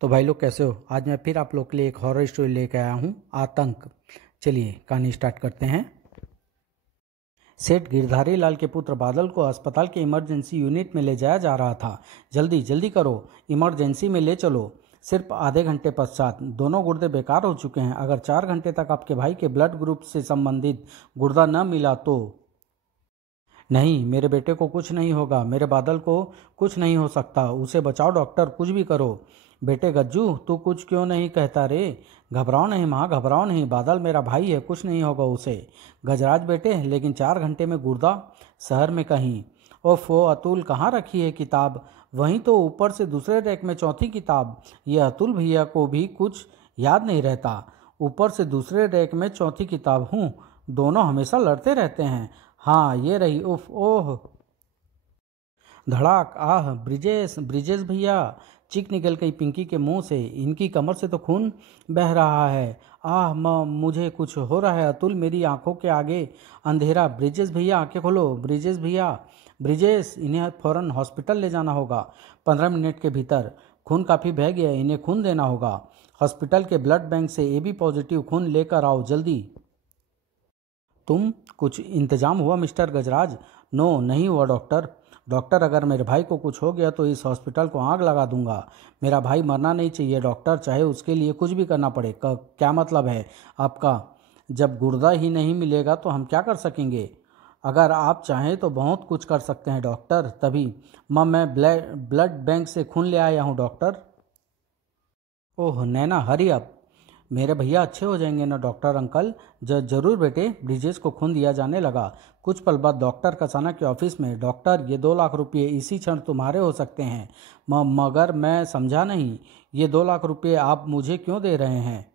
तो भाई लोग कैसे हो। आज मैं फिर आप लोग के लिए एक हॉरर स्टोरी लेकर आया हूँ, आतंक। चलिए कहानी स्टार्ट करते हैं। सेठ गिरधारी लाल के पुत्र बादल को अस्पताल के इमरजेंसी यूनिट में ले जाया जा रहा था। जल्दी जल्दी करो, इमरजेंसी में ले चलो। सिर्फ आधे घंटे पश्चात दोनों गुर्दे बेकार हो चुके हैं। अगर 4 घंटे तक आपके भाई के ब्लड ग्रुप से संबंधित गुर्दा न मिला तो। नहीं, मेरे बेटे को कुछ नहीं होगा, मेरे बादल को कुछ नहीं हो सकता। उसे बचाओ डॉक्टर, कुछ भी करो। बेटे गज्जू, तू कुछ क्यों नहीं कहता रे। घबराओ नहीं माँ, घबराओ नहीं, बादल मेरा भाई है, कुछ नहीं होगा उसे। गजराज बेटे, लेकिन 4 घंटे में गुर्दा शहर में कहीं। ओफो अतुल, कहाँ रखी है किताब। वहीं तो ऊपर से दूसरे रैक में चौथी किताब। ये अतुल भैया को भी कुछ याद नहीं रहता। ऊपर से दूसरे रैक में चौथी किताब हूँ। दोनों हमेशा लड़ते रहते हैं। हाँ ये रही, उफ ओह। धड़ाक, आह ब्रिजेश, ब्रिजेश भैया। चीख निकल गई पिंकी के मुंह से। इनकी कमर से तो खून बह रहा है। आह मुझे कुछ हो रहा है अतुल, मेरी आंखों के आगे अंधेरा। ब्रिजेश भैया आंखें खोलो, ब्रिजेश भैया। ब्रिजेश, इन्हें फौरन हॉस्पिटल ले जाना होगा। 15 मिनट के भीतर। खून काफ़ी बह गया, इन्हें खून देना होगा। हॉस्पिटल के ब्लड बैंक से AB पॉजिटिव खून लेकर आओ जल्दी। तुम कुछ इंतजाम हुआ मिस्टर गजराज। नो, नहीं हुआ डॉक्टर। डॉक्टर, अगर मेरे भाई को कुछ हो गया तो इस हॉस्पिटल को आग लगा दूंगा। मेरा भाई मरना नहीं चाहिए डॉक्टर, चाहे उसके लिए कुछ भी करना पड़े। क्या मतलब है आपका। जब गुर्दा ही नहीं मिलेगा तो हम क्या कर सकेंगे। अगर आप चाहें तो बहुत कुछ कर सकते हैं डॉक्टर। तभी मैं ब्लड बैंक से खून ले आया हूँ डॉक्टर। ओह नैना, हरी अप। मेरे भैया अच्छे हो जाएंगे ना डॉक्टर अंकल। जरूर बेटे। ब्रिजेश को खून दिया जाने लगा। कुछ पल बाद डॉक्टर कसाना के ऑफिस में। डॉक्टर, ये 2 लाख रुपये इसी क्षण तुम्हारे हो सकते हैं। मगर मैं समझा नहीं, ये 2 लाख रुपये आप मुझे क्यों दे रहे हैं।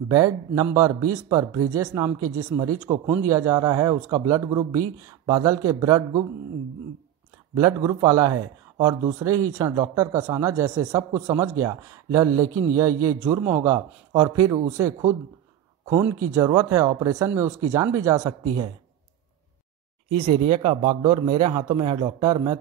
बेड नंबर 20 पर ब्रिजेश नाम के जिस मरीज को खून दिया जा रहा है उसका ब्लड ग्रुप भी बादल के ब्लड ग्रुप वाला है। और दूसरे ही क्षण डॉक्टर कसाना जैसे सब कुछ समझ गया। लेकिन ये जुर्म होगा और फिर उसे खुद खून की ज़रूरत है। ऑपरेशन में उसकी जान भी जा सकती है। इस एरिया का बागडोर मेरे हाथों में है डॉक्टर। मैं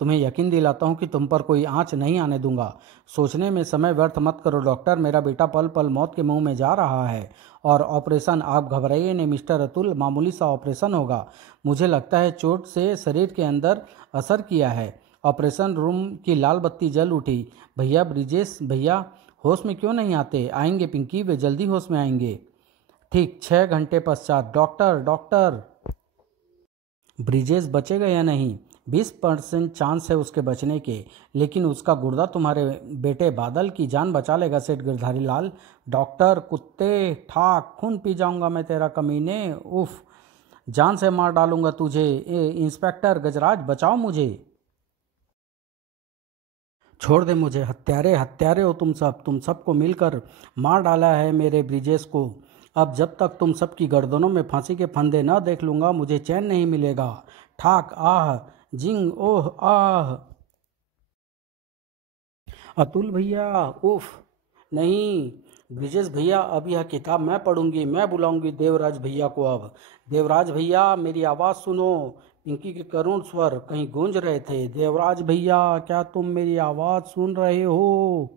तुम्हें यकीन दिलाता हूँ कि तुम पर कोई आँच नहीं आने दूंगा। सोचने में समय व्यर्थ मत करो डॉक्टर, मेरा बेटा पल पल मौत के मुंह में जा रहा है। और ऑपरेशन, आप घबराइए नहीं मिस्टर अतुल, मामूली सा ऑपरेशन होगा। मुझे लगता है चोट से शरीर के अंदर असर किया है। ऑपरेशन रूम की लाल बत्ती जल उठी। भैया, ब्रिजेश भैया होश में क्यों नहीं आते। आएंगे पिंकी, वे जल्दी होश में आएंगे। ठीक 6 घंटे पश्चात। डॉक्टर डॉक्टर, ब्रिजेश बचेगा या नहीं। 20% चांस है उसके बचने के, लेकिन उसका गुर्दा तुम्हारे बेटे बादल की जान बचा लेगा सेठ गिरधारी लाल। डॉक्टर, कुत्ते ठाक, खून पी जाऊंगा मैं तेरा कमीने। उफ, जान से मार डालूंगा तुझे। इंस्पेक्टर गजराज, बचाओ मुझे। छोड़ दे मुझे, हत्यारे हत्यारे हो तुम सबको मिलकर मार डाला है मेरे ब्रिजेश को। अब जब तक तुम सबकी गर्दनों में फांसी के फंदे न देख लूंगा मुझे चैन नहीं मिलेगा। ठाक, आह, जिंग, ओह, आह। अतुल भैया, उफ। नहीं, ब्रिजेश भैया, अब यह किताब मैं पढ़ूंगी, मैं बुलाऊंगी देवराज भैया को अब। देवराज भैया, मेरी आवाज़ सुनो। पिंकी के करुण स्वर कहीं गूंज रहे थे। देवराज भैया, क्या तुम मेरी आवाज़ सुन रहे हो।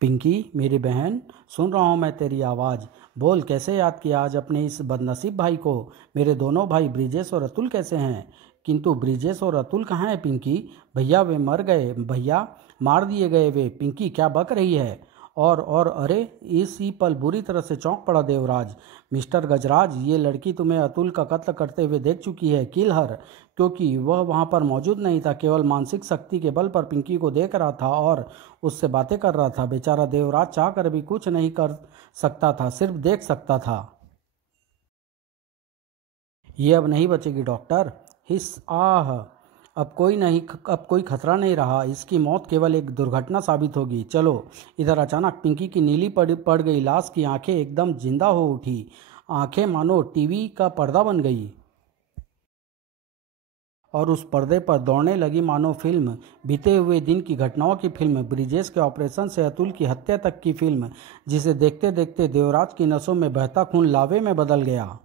पिंकी मेरी बहन, सुन रहा हूँ मैं तेरी आवाज़। बोल, कैसे याद किया आज अपने इस बदनसीब भाई को। मेरे दोनों भाई ब्रिजेश और अतुल कैसे हैं। किंतु ब्रिजेश और अतुल कहाँ हैं पिंकी। भैया वे मर गए, भैया मार दिए गए वे। पिंकी क्या बक रही है। और अरे, इसी पल बुरी तरह से चौंक पड़ा देवराज। मिस्टर गजराज, ये लड़की तुम्हें अतुल का कत्ल करते हुए देख चुकी है। किल हर। क्योंकि वह वहाँ पर मौजूद नहीं था, केवल मानसिक शक्ति के बल पर पिंकी को देख रहा था और उससे बातें कर रहा था। बेचारा देवराज चाह कर भी कुछ नहीं कर सकता था, सिर्फ देख सकता था। ये अब नहीं बचेगी डॉक्टर। हिस, आह। अब कोई खतरा नहीं रहा। इसकी मौत केवल एक दुर्घटना साबित होगी। चलो इधर। अचानक पिंकी की नीली पड़ गई लाश की आंखें एकदम जिंदा हो उठी। आंखें मानो टीवी का पर्दा बन गई और उस पर्दे पर दौड़ने लगी मानो फिल्म। बीते हुए दिन की घटनाओं की फिल्म, ब्रिजेश के ऑपरेशन से अतुल की हत्या तक की फिल्म, जिसे देखते देखते देवराज की नसों में बहता खून लावे में बदल गया।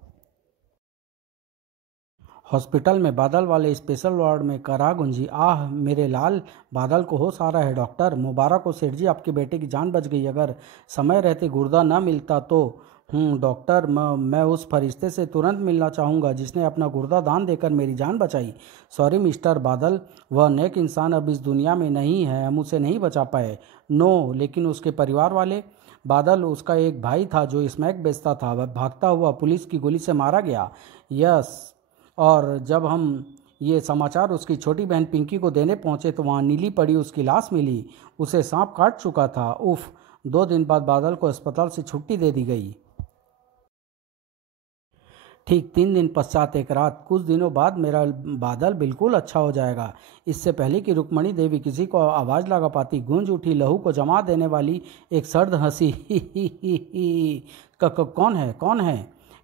हॉस्पिटल में बादल वाले स्पेशल वार्ड में करा गुंजी, आह मेरे लाल, बादल को होश आ रहा है डॉक्टर, मुबारक हो सेठ जी, आपके बेटे की जान बच गई। अगर समय रहते गुर्दा न मिलता तो डॉक्टर, मैं उस फरिश्ते से तुरंत मिलना चाहूँगा जिसने अपना गुर्दा दान देकर मेरी जान बचाई। सॉरी मिस्टर बादल, वह नेक इंसान अब इस दुनिया में नहीं है, हम उसे नहीं बचा पाए। नो, लेकिन उसके परिवार वाले? बादल, उसका एक भाई था जो स्मैक बेचता था, वह भागता हुआ पुलिस की गोली से मारा गया। यस, और जब हम ये समाचार उसकी छोटी बहन पिंकी को देने पहुंचे तो वहाँ नीली पड़ी उसकी लाश मिली, उसे सांप काट चुका था। उफ। 2 दिन बाद बादल को अस्पताल से छुट्टी दे दी गई। ठीक 3 दिन पश्चात एक रात, कुछ दिनों बाद मेरा बादल बिल्कुल अच्छा हो जाएगा। इससे पहले कि रुक्मणी देवी किसी को आवाज़ लगा पाती, गूंज उठी लहू को जमा देने वाली एक सर्द हंसी। ही ही ही ही। कौन है, कौन है?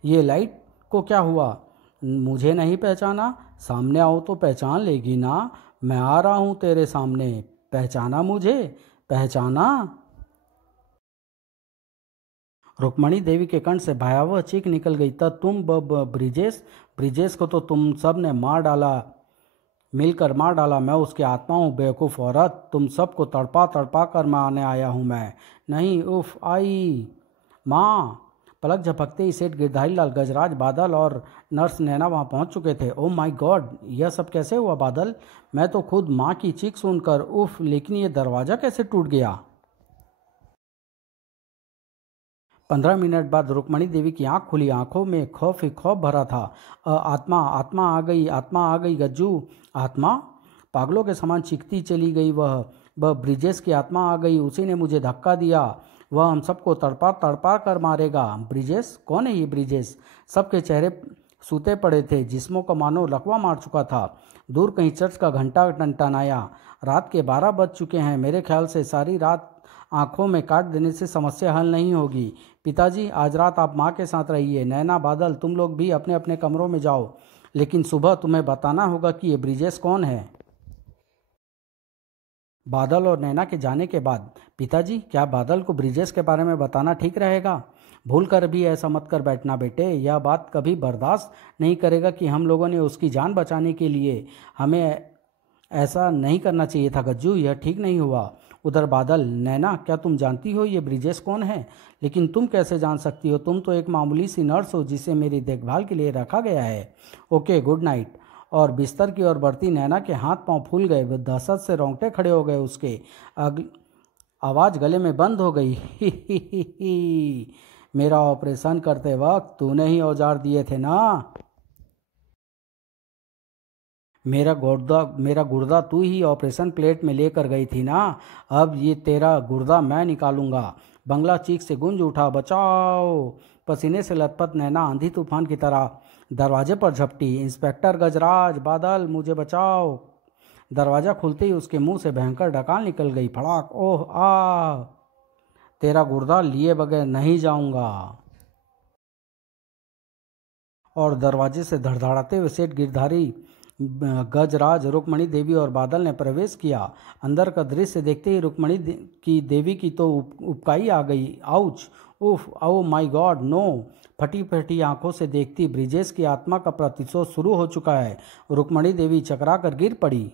ये लाइट को क्या हुआ? मुझे नहीं पहचाना? सामने आओ तो पहचान लेगी ना, मैं आ रहा हूँ तेरे सामने। पहचाना मुझे? पहचाना? रुक्मणी देवी के कंठ से भयावह चीख निकल गई। तब तुम ब्रिजेश, ब्रिजेश को तो तुम सब ने मार डाला, मिलकर मार डाला। मैं उसकी आत्मा हूँ बेवकूफ़ औरत, तुम सबको तड़पा तड़पा कर मारने आया हूँ मैं। नहीं, उफ, आई माँ। पलक झपकते ही सेठ गिरधारी लाल, गजराज, बादल और नर्स नैना वहाँ पहुँच चुके थे। ओ माय गॉड, यह सब कैसे हुआ बादल? मैं तो खुद माँ की चीख सुनकर उफ, लेकिन ये दरवाज़ा कैसे टूट गया? 15 मिनट बाद रुक्मणी देवी की आंख खुली, आंखों में खौफ ही खौफ भरा था। आत्मा, आत्मा आ गई, आत्मा आ गई गज्जू। आत्मा? पागलों के समान चीखती चली गई वह ब्रिजेश की आत्मा आ गई, उसी ने मुझे धक्का दिया, वह हम सबको तड़पा तड़पा कर मारेगा। ब्रिजेश? कौन है ये ब्रिजेश? सबके चेहरे सूते पड़े थे, जिस्मों को मानो लकवा मार चुका था। दूर कहीं चर्च का घंटा टनटनाया। रात के 12 बज चुके हैं। मेरे ख्याल से सारी रात आंखों में काट देने से समस्या हल नहीं होगी। पिताजी, आज रात आप माँ के साथ रहिए। नैना, बादल, तुम लोग भी अपने अपने कमरों में जाओ, लेकिन सुबह तुम्हें बताना होगा कि ये ब्रिजेश कौन है। बादल और नैना के जाने के बाद, पिताजी, क्या बादल को ब्रिजेश के बारे में बताना ठीक रहेगा? भूल कर भी ऐसा मत कर बैठना बेटे, यह बात कभी बर्दाश्त नहीं करेगा कि हम लोगों ने उसकी जान बचाने के लिए, हमें ऐसा नहीं करना चाहिए था गज्जू, यह ठीक नहीं हुआ। उधर बादल, नैना, क्या तुम जानती हो ये ब्रिजेश कौन है? लेकिन तुम कैसे जान सकती हो? तुम तो एक मामूली सी नर्स हो जिसे मेरी देखभाल के लिए रखा गया है। Okay, good night. और बिस्तर की ओर बढ़ती नैना के हाथ पांव फूल गए, वह दहशत से रोंगटे खड़े हो गए उसके। आवाज़ गले में बंद हो गई। ही ही ही ही। मेरा ऑपरेशन करते वक्त तूने ही औजार दिए थे ना? मेरा गुर्दा तू ही ऑपरेशन प्लेट में लेकर गई थी ना? अब ये तेरा गुर्दा मैं निकालूंगा। बंगला चीख से गूंज उठा, बचाओ। पसीने से लथपथ नैना आंधी तूफान की तरह दरवाजे पर झपटी। इंस्पेक्टर गजराज, बादल, मुझे बचाओ। दरवाज़ा खुलते ही उसके मुंह से भयंकर डकार निकल गई। फड़ाक। ओह, आ, तेरा गुर्दा लिए बगैर नहीं जाऊंगा। और दरवाजे से धड़धड़ाते हुए सेठ गिरधारी, गजराज, रुक्मणी देवी और बादल ने प्रवेश किया। अंदर का दृश्य देखते ही रुक्मणी की देवी की तो उबकाई आ गई। आउच, उफ, ओ माय गॉड, नो। फटी फटी आंखों से देखती ब्रिजेश की आत्मा का प्रतिशोध शुरू हो चुका है। रुक्मणी देवी चकरा कर गिर पड़ी।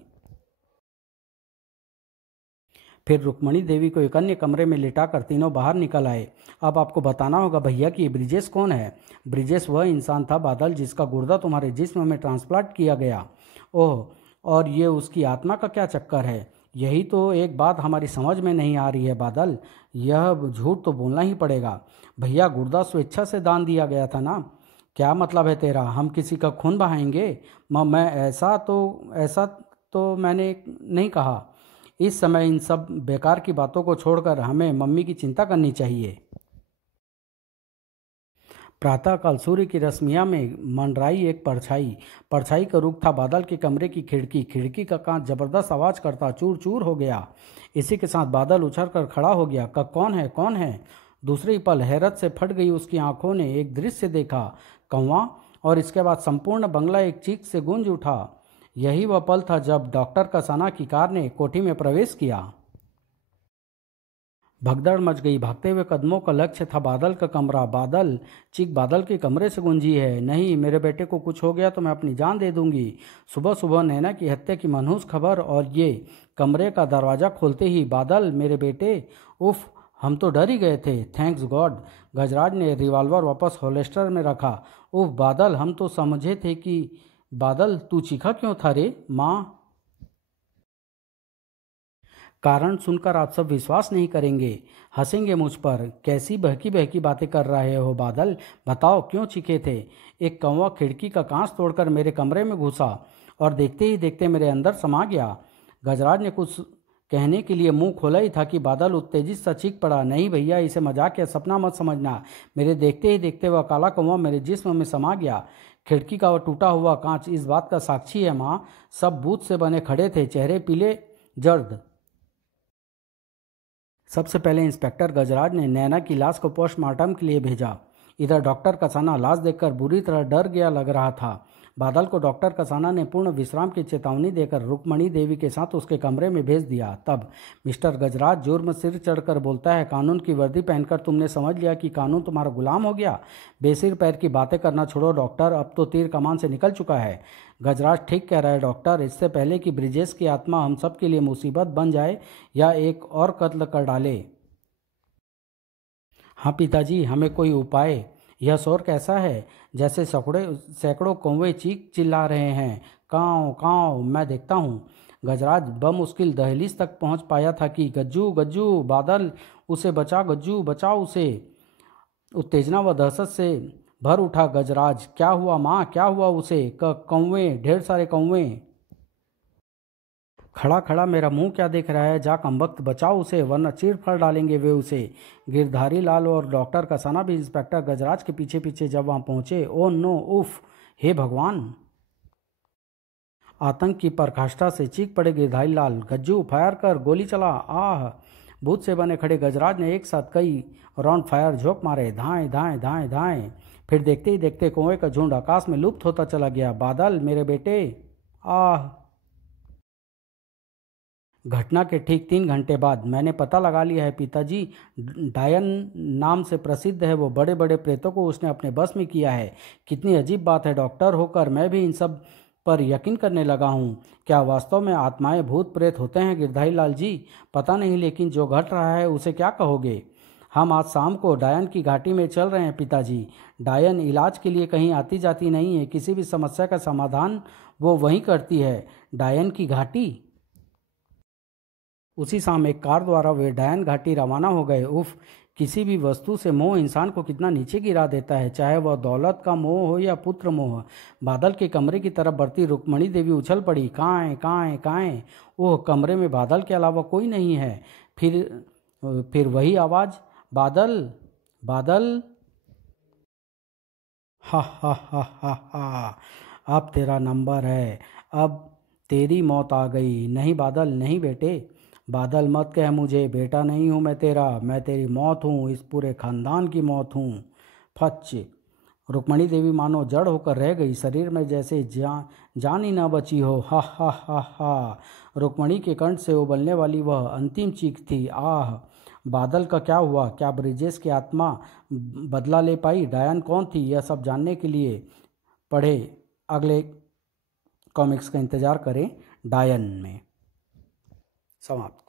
फिर रुक्मणी देवी को एक अन्य कमरे में लिटाकर तीनों बाहर निकल आए। अब आपको बताना होगा भैया कि ये ब्रिजेश कौन है। ब्रिजेश वह इंसान था बादल जिसका गुर्दा तुम्हारे जिस्म में ट्रांसप्लांट किया गया। ओह, और ये उसकी आत्मा का क्या चक्कर है? यही तो एक बात हमारी समझ में नहीं आ रही है बादल। यह झूठ तो बोलना ही पड़ेगा। भैया, गुर्दा स्वेच्छा से दान दिया गया था ना? क्या मतलब है तेरा? हम किसी का खून बहाएंगे? मैं ऐसा तो मैंने नहीं कहा। इस समय इन सब बेकार की बातों को छोड़कर हमें मम्मी की चिंता करनी चाहिए। प्रातःकाल सूर्य की रश्मियाँ में मंडराई एक परछाई। परछाई का रुख था बादल के कमरे की खिड़की। खिड़की का कांच जबरदस्त आवाज करता चूर चूर हो गया। इसी के साथ बादल उछल कर खड़ा हो गया। कौन है, कौन है? दूसरे ही पल हैरत से फट गई उसकी आंखों ने एक दृश्य देखा। कौवा, और इसके बाद संपूर्ण बंगला एक चीख से गूंज उठा। यही वह पल था जब डॉक्टर कसाना की कार ने कोठी में प्रवेश किया। भगदड़ मच गई। भागते हुए कदमों का लक्ष्य था बादल का कमरा। बादल, चीख बादल के कमरे से गूंजी है। नहीं, मेरे बेटे को कुछ हो गया तो मैं अपनी जान दे दूंगी। सुबह सुबह नैना की हत्या की मनहूस खबर, और ये कमरे का दरवाज़ा खोलते ही बादल, मेरे बेटे, उफ, हम तो डर ही गए थे। Thanks God. गजराज ने रिवॉल्वर वापस होल्स्टर में रखा। उफ बादल, हम तो समझे थे कि। बादल, तू चीखा क्यों था रे? माँ। कारण सुनकर आप सब विश्वास नहीं करेंगे, हंसेंगे मुझ पर। कैसी बहकी बहकी बातें कर रहे हो बादल? बताओ क्यों चीखे थे? एक कौवा खिड़की का कांच तोड़कर मेरे कमरे में घुसा और देखते ही देखते मेरे अंदर समा गया। गजराज ने कुछ कहने के लिए मुंह खोला ही था कि बादल उत्तेजित सा चीख पड़ा। नहीं भैया, इसे मजाक या सपना मत समझना। मेरे देखते ही देखते वह काला कौवा मेरे जिस्म में समा गया। खिड़की का वह टूटा हुआ कांच इस बात का साक्षी है माँ। सब बूथ से बने खड़े थे, चेहरे पीले जर्द। सबसे पहले इंस्पेक्टर गजराज ने नैना की लाश को पोस्टमार्टम के लिए भेजा। इधर डॉक्टर कसाना लाश देखकर बुरी तरह डर गया लग रहा था। बादल को डॉक्टर कसाना ने पूर्ण विश्राम की चेतावनी देकर रुक्मणी देवी के साथ उसके कमरे में भेज दिया। तब मिस्टर गजराज जोर में सिर चढ़कर बोलता है, कानून की वर्दी पहनकर तुमने समझ लिया कि कानून तुम्हारा गुलाम हो गया? बेसिर पैर की बातें करना छोड़ो डॉक्टर, अब तो तीर कमान से निकल चुका है। गजराज ठीक कह रहा है डॉक्टर। इससे पहले कि ब्रिजेश की आत्मा हम सब के लिए मुसीबत बन जाए या एक और कत्ल कर डाले। हाँ पिताजी, हमें कोई उपाय। यह शोर कैसा है? जैसे सैकड़ों कौवे चीख चिल्ला रहे हैं। काँव काँव, मैं देखता हूँ। गजराज बमुश्किल दहलीज तक पहुँच पाया था कि गज्जू गज्जू, बादल, उसे बचा गज्जू, बचाओ उसे। उत्तेजना व दहशत से भर उठा गजराज। क्या हुआ माँ, क्या हुआ उसे? कौवे, ढेर सारे कौवे। खड़ा खड़ा मेरा मुंह क्या देख रहा है? जा कमबख्त, बचाओ उसे, वरना चीर फाड़ डालेंगे वे उसे। गिरधारी लाल और डॉक्टर कसाना भी इंस्पेक्टर गजराज के पीछे पीछे जब वहां पहुंचे। ओ नो, उफ, हे भगवान। आतंक की पराकाष्ठा से चीख पड़े गिरधारी लाल। गज्जू, फायर कर, गोली चला। आह। भूत से बने खड़े गजराज ने एक साथ कई राउंड फायर झोंक मारे। धाएं धाएं धाएं धाएं। फिर देखते ही देखते कौवे का झुंड आकाश में लुप्त होता चला गया। बादल, मेरे बेटे। आह। घटना के ठीक 3 घंटे बाद मैंने पता लगा लिया है पिताजी। डायन नाम से प्रसिद्ध है वो। बड़े बड़े प्रेतों को उसने अपने बस में किया है। कितनी अजीब बात है, डॉक्टर होकर मैं भी इन सब पर यकीन करने लगा हूँ। क्या वास्तव में आत्माएं भूत प्रेत होते हैं गिरधारी लाल जी? पता नहीं, लेकिन जो घट रहा है उसे क्या कहोगे? हम आज शाम को डायन की घाटी में चल रहे हैं पिताजी। डायन इलाज के लिए कहीं आती जाती नहीं है। किसी भी समस्या का समाधान वो वहीं करती है। डायन की घाटी। उसी शाम एक कार द्वारा वे डायन घाटी रवाना हो गए। उफ, किसी भी वस्तु से मोह इंसान को कितना नीचे गिरा देता है, चाहे वह दौलत का मोह हो या पुत्र मोह। बादल के कमरे की तरफ बढ़ती रुक्मणी देवी उछल पड़ी। काएं काएं काएं। ओह, कमरे में बादल के अलावा कोई नहीं है। फिर वही आवाज़, बादल, बादल। हा हा हा हा हा। अब तेरा नंबर है। अब तेरी मौत आ गई। नहीं बादल, नहीं बेटे। बादल मत कह मुझे, बेटा नहीं हूँ मैं तेरा। मैं तेरी मौत हूँ, इस पूरे खानदान की मौत हूँ। फच। रुक्मणी देवी मानो जड़ होकर रह गई। शरीर में जैसे जान ही ना बची हो। हा हा हा हा। रुक्मणी के कंठ से उबलने वाली वह अंतिम चीख थी। आह। बादल का क्या हुआ? क्या ब्रिजेश की आत्मा बदला ले पाई? डायन कौन थी? यह सब जानने के लिए पढ़े अगले कॉमिक्स का इंतज़ार करें। डायन में। समाप्त।